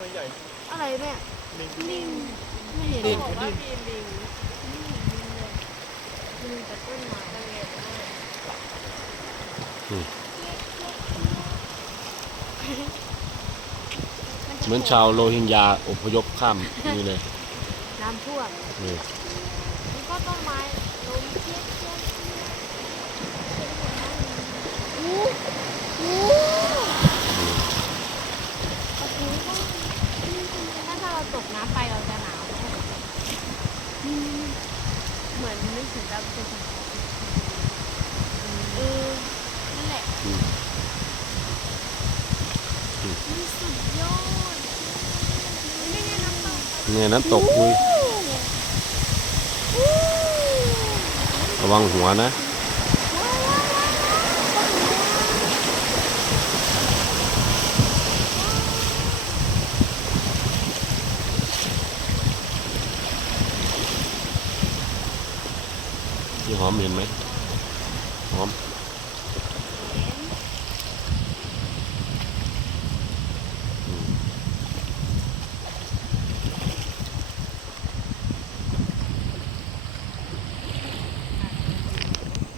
ตัวใหญ่ อะไรเนี่ย ลิง ลิงไม่เห็น ดิ้น บอกว่า ดิ้น มีลิงลิงกับต้นไม้อะไรอย่างเงี้ย เหมือนชาวโรฮิงญาอพยพข้ามนี่เลย น้ำท่วม นี่ นี่ก็ต้นไม้ล้มเทียบอู้อู้ประตูก็ถ้าเราตกน้ำไปเราจะหนาวเหมือนนึกถึงเราเป็นนั่นแหละมันสุดยอดนี่ไงน้ำตก เนี่ยน้ำตกคุยระวังหัวนะพี่หอมเห็นไหมหอม